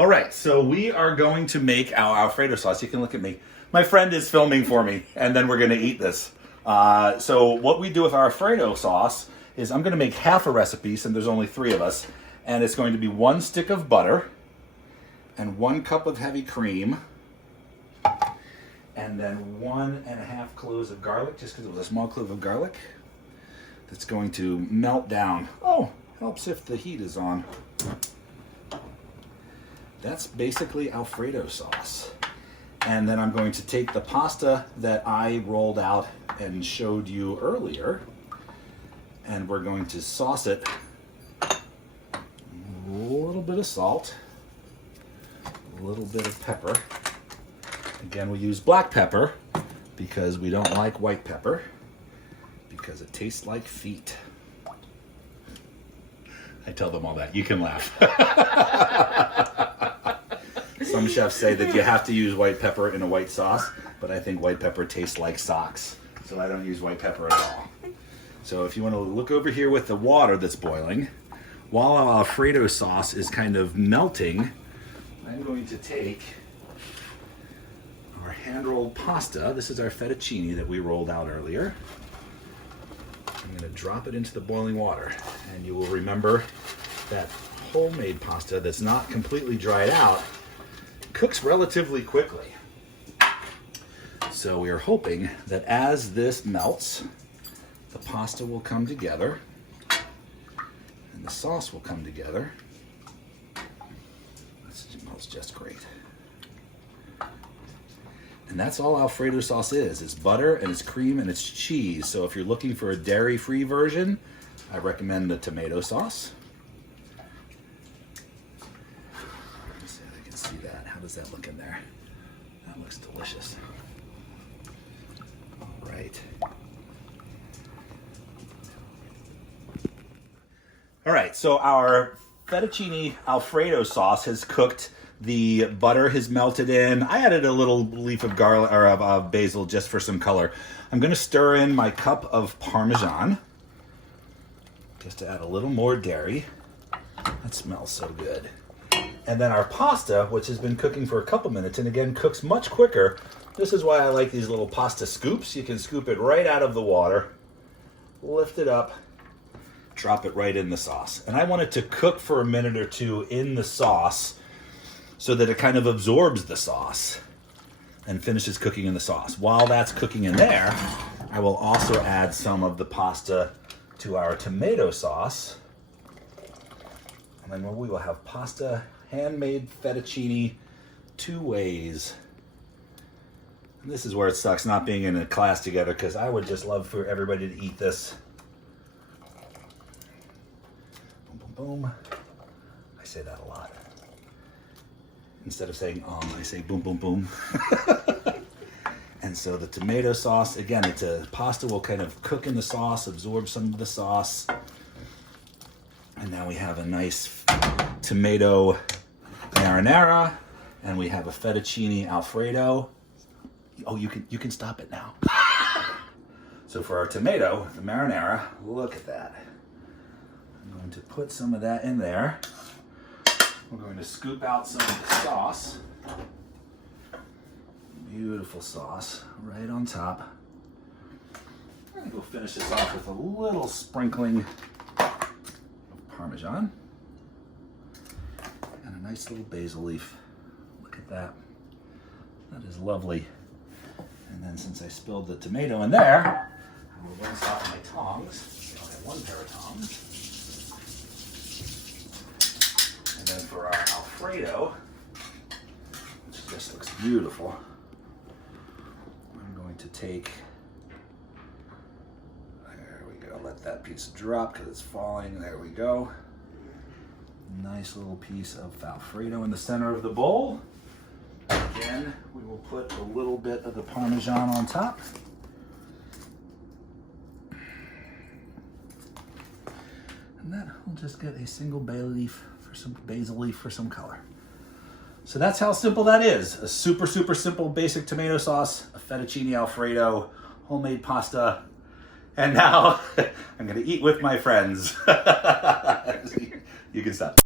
All right, so we are going to make our Alfredo sauce. You can look at me. My friend is filming for me, and then we're going to eat this. So what we do with our Alfredo sauce is I'm going to make half a recipe, since there's only 3 of us, and it's going to be 1 stick of butter and 1 cup of heavy cream, and then 1.5 cloves of garlic, just because it was a small clove of garlic. That's going to melt down. Oh, helps if the heat is on. That's basically Alfredo sauce. And then I'm going to take the pasta that I rolled out and showed you earlier, and we're going to sauce it. A little bit of salt, a little bit of pepper. Again, we use black pepper because we don't like white pepper because it tastes like feet. I tell them all that. You can laugh. Some chefs say that you have to use white pepper in a white sauce, but I think white pepper tastes like socks, so I don't use white pepper at all. So if you want to look over here with the water that's boiling, while our Alfredo sauce is kind of melting, I'm going to take our hand-rolled pasta. This is our fettucine that we rolled out earlier. I'm going to drop it into the boiling water, and you will remember that homemade pasta that's not completely dried out cooks relatively quickly. So we are hoping that as this melts, the pasta will come together and the sauce will come together. This smells just great. And that's all Alfredo sauce is. It's butter and it's cream and it's cheese. So if you're looking for a dairy-free version, I recommend the tomato sauce. Let's see if I can see that. How does that look in there? That looks delicious. All right. All right, so our fettuccine Alfredo sauce has cooked. The butter has melted in. I added a little leaf of garlic or of basil just for some color. I'm going to stir in my cup of Parmesan just to add a little more dairy. That smells so good. And then our pasta, which has been cooking for a couple minutes and again cooks much quicker. This is why I like these little pasta scoops. You can scoop it right out of the water, lift it up, drop it right in the sauce. And I want it to cook for a minute or 2 in the sauce so that it kind of absorbs the sauce and finishes cooking in the sauce. While that's cooking in there, I will also add some of the pasta to our tomato sauce. And then we will have pasta, handmade fettuccine, 2 ways. And this is where it sucks not being in a class together, because I would just love for everybody to eat this. Boom, boom, boom. I say that a lot. Instead of saying I say boom, boom, boom. And so the tomato sauce, again, pasta will kind of cook in the sauce, absorb some of the sauce. And now we have a nice tomato marinara, and we have a fettuccine Alfredo. Oh, you can stop it now. So for our tomato, the marinara, look at that. I'm going to put some of that in there. We're going to scoop out some of the sauce. Beautiful sauce right on top. I'm going to go finish this off with a little sprinkling of Parmesan and a nice little basil leaf. Look at that. That is lovely. And then since I spilled the tomato in there, I will rinse off my tongs. I only have 1 pair of tongs. And then for our Alfredo, which just looks beautiful, I'm going to take, there we go, let that piece drop because it's falling, there we go. Nice little piece of Alfredo in the center of the bowl. Again, we will put a little bit of the Parmesan on top. And then we'll just get a single basil leaf for some color. So that's how simple that is. A super, super simple basic tomato sauce, a fettuccine Alfredo, homemade pasta, and now I'm gonna eat with my friends. You can stop.